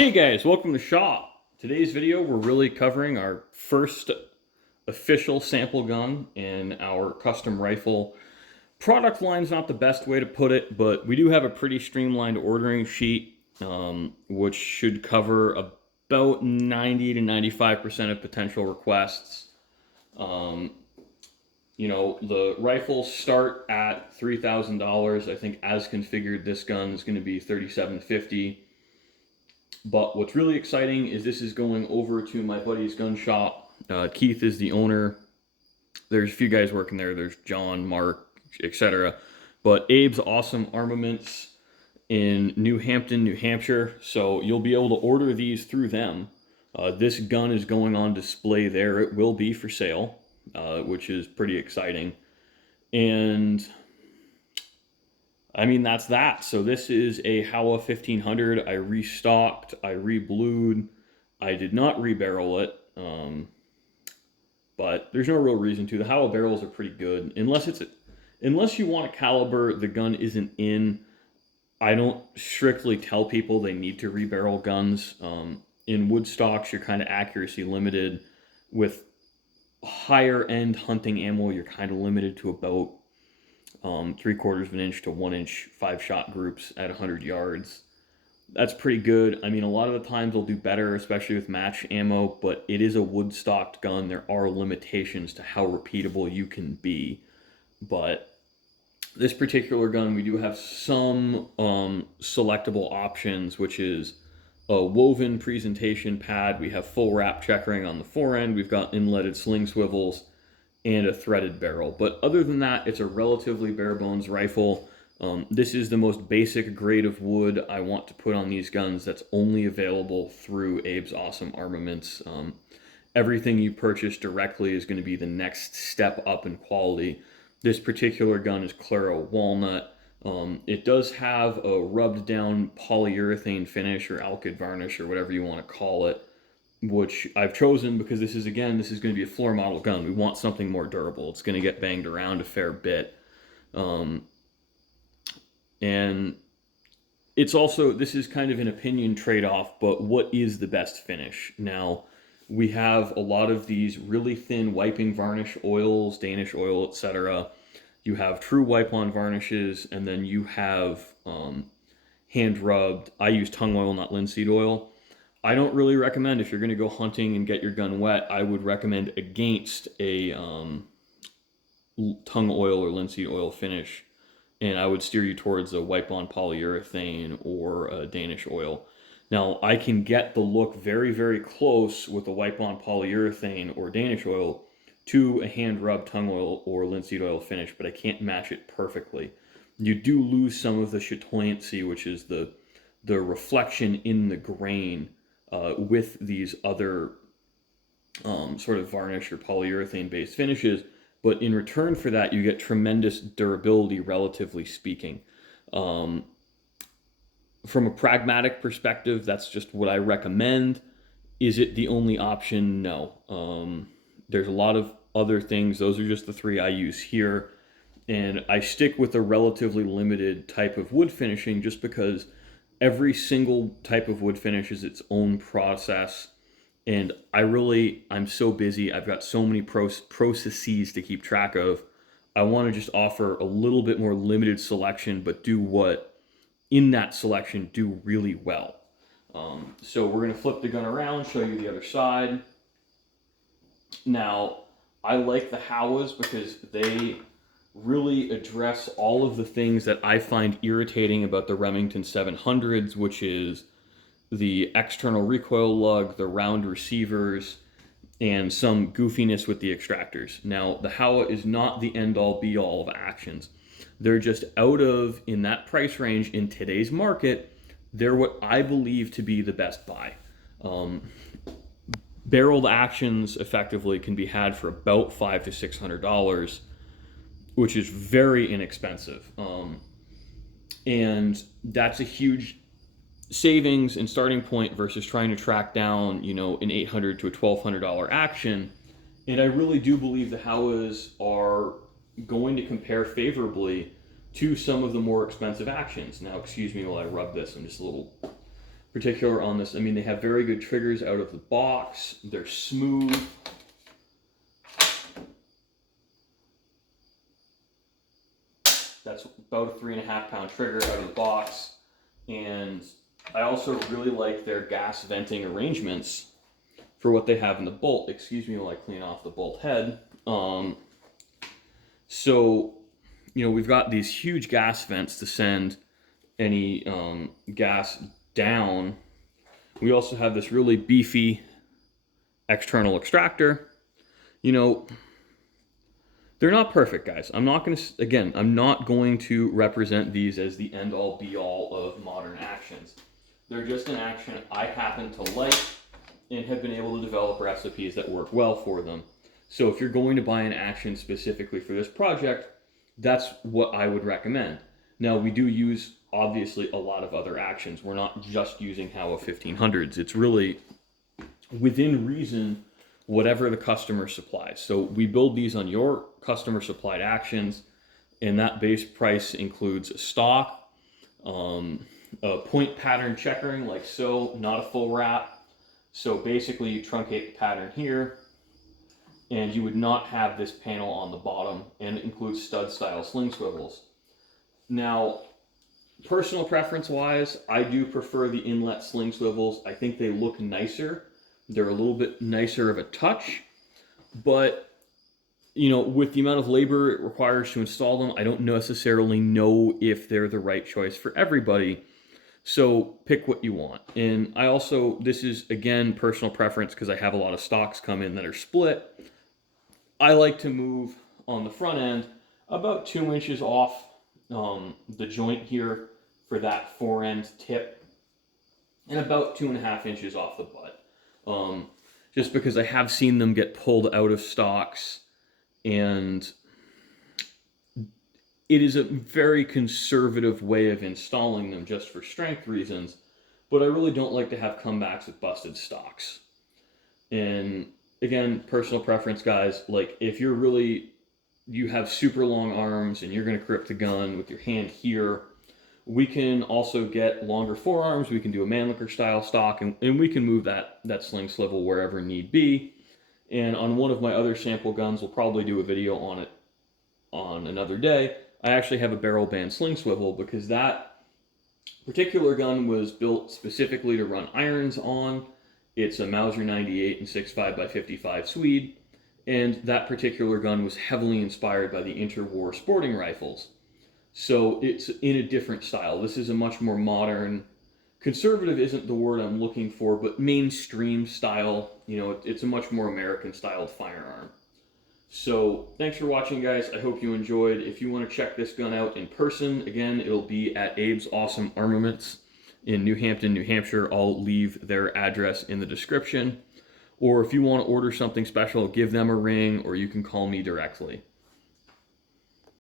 Hey guys, welcome to Shop. Today's video we're really covering our first official sample gun in our custom rifle. Product line's not the best way to put it, but we do have a pretty streamlined ordering sheet, which should cover about 90 to 95% of potential requests. The rifles start at $3,000. I think as configured, this gun is going to be $3,750. But what's really exciting is this is going over to my buddy's gun shop. Keith is the owner. There's a few guys working there. There's John, Mark, etc. But Abe's Awesome Armaments in New Hampton, New Hampshire. So you'll be able to order these through them. This gun is going on display there. It will be for sale, which is pretty exciting. And I mean, that's that. So this is a Howa 1500. I restocked, I reblued. I did not rebarrel it, but there's no real reason to. The Howa barrels are pretty good. Unless you want a caliber the gun isn't in, I don't strictly tell people they need to rebarrel guns. In wood stocks, you're kind of accuracy limited. With higher end hunting ammo, you're kind of limited to about 3/4 of an inch to 1 inch 5-shot groups at 100 yards. That's pretty good. I mean, a lot of the times they'll do better, especially with match ammo, but it is a wood stocked gun. There are limitations to how repeatable you can be. But this particular gun, we do have some selectable options, which is a woven presentation pad. We have full wrap checkering on the forend. We've got inletted sling swivels and a threaded barrel. But other than that, it's a relatively bare bones rifle. This is the most basic grade of wood I want to put on these guns that's only available through Abe's Awesome Armaments. Everything you purchase directly is going to be the next step up in quality. This particular gun is Claro Walnut. It does have a rubbed down polyurethane finish or alkyd varnish or whatever you want to call it, which I've chosen because this is going to be a floor model gun. We want something more durable. It's going to get banged around a fair bit. And it's also, this is kind of an opinion trade-off, but what is the best finish? Now, we have a lot of these really thin wiping varnish oils, Danish oil, etc. You have true wipe-on varnishes, and then you have hand-rubbed. I use tongue oil, not linseed oil. I don't really recommend, if you're going to go hunting and get your gun wet, I would recommend against a tongue oil or linseed oil finish. And I would steer you towards a wipe-on polyurethane or a Danish oil. Now, I can get the look very, very close with a wipe-on polyurethane or Danish oil to a hand-rubbed tongue oil or linseed oil finish, but I can't match it perfectly. You do lose some of the chatoyancy, which is the reflection in the grain, with these other sort of varnish or polyurethane-based finishes, but in return for that, you get tremendous durability, relatively speaking. From a pragmatic perspective, that's just what I recommend. Is it the only option? No. There's a lot of other things. Those are just the three I use here. And I stick with a relatively limited type of wood finishing just because every single type of wood finish is its own process. And I'm so busy. I've got so many processes to keep track of. I want to just offer a little bit more limited selection, but do what in that selection do really well. So we're going to flip the gun around, show you the other side. Now, I like the Howas because they really address all of the things that I find irritating about the Remington 700s, which is the external recoil lug, the round receivers, and some goofiness with the extractors. Now, the Howa is not the end-all be-all of actions. They're just in that price range in today's market, they're what I believe to be the best buy. Barreled actions effectively can be had for about $500 to $600, which is very inexpensive. And that's a huge savings and starting point versus trying to track down, an $800 to a $1,200 action. And I really do believe the Howas are going to compare favorably to some of the more expensive actions. Now, excuse me while I rub this. I'm just a little particular on this. I mean, they have very good triggers out of the box. They're smooth. That's about a 3.5 pound trigger out of the box. And I also really like their gas venting arrangements for what they have in the bolt. Excuse me while I clean off the bolt head. So, you know, we've got these huge gas vents to send any gas down. We also have this really beefy external extractor. You know, they're not perfect, guys. I'm not going to represent these as the end all be all of modern actions. They're just an action I happen to like and have been able to develop recipes that work well for them. So if you're going to buy an action specifically for this project, that's what I would recommend. Now, we do use, obviously, a lot of other actions. We're not just using Howa 1500s. It's really, within reason, whatever the customer supplies. So we build these on your customer supplied actions, and that base price includes a stock, a point pattern checkering like so, not a full wrap. So basically you truncate the pattern here, and you would not have this panel on the bottom, and it includes stud style sling swivels. Now, personal preference wise, I do prefer the inlet sling swivels. I think they look nicer. They're a little bit nicer of a touch, but you know, with the amount of labor it requires to install them, I don't necessarily know if they're the right choice for everybody. So pick what you want. And I also, this is again personal preference because I have a lot of stocks come in that are split. I like to move on the front end about 2 inches off the joint here for that fore end tip, and about 2.5 inches off the butt. Just because I have seen them get pulled out of stocks, and it is a very conservative way of installing them just for strength reasons, but I really don't like to have comebacks with busted stocks. And again, personal preference, guys. Like, if you have super long arms and you're going to grip the gun with your hand here, we can also get longer forearms. We can do a Mannlicher style stock, and we can move that sling swivel wherever need be. And on one of my other sample guns, we'll probably do a video on it on another day. I actually have a barrel band sling swivel because that particular gun was built specifically to run irons on. It's a Mauser 98 and 6.5x55 Swede, and that particular gun was heavily inspired by the interwar sporting rifles. So it's in a different style. This is a much more modern, conservative isn't the word I'm looking for, but mainstream style. You know, it's a much more American styled firearm. So thanks for watching, guys. I hope you enjoyed. If you want to check this gun out in person, again, it'll be at Abe's Awesome Armaments in New Hampton, New Hampshire. I'll leave their address in the description. Or if you want to order something special, give them a ring, or you can call me directly.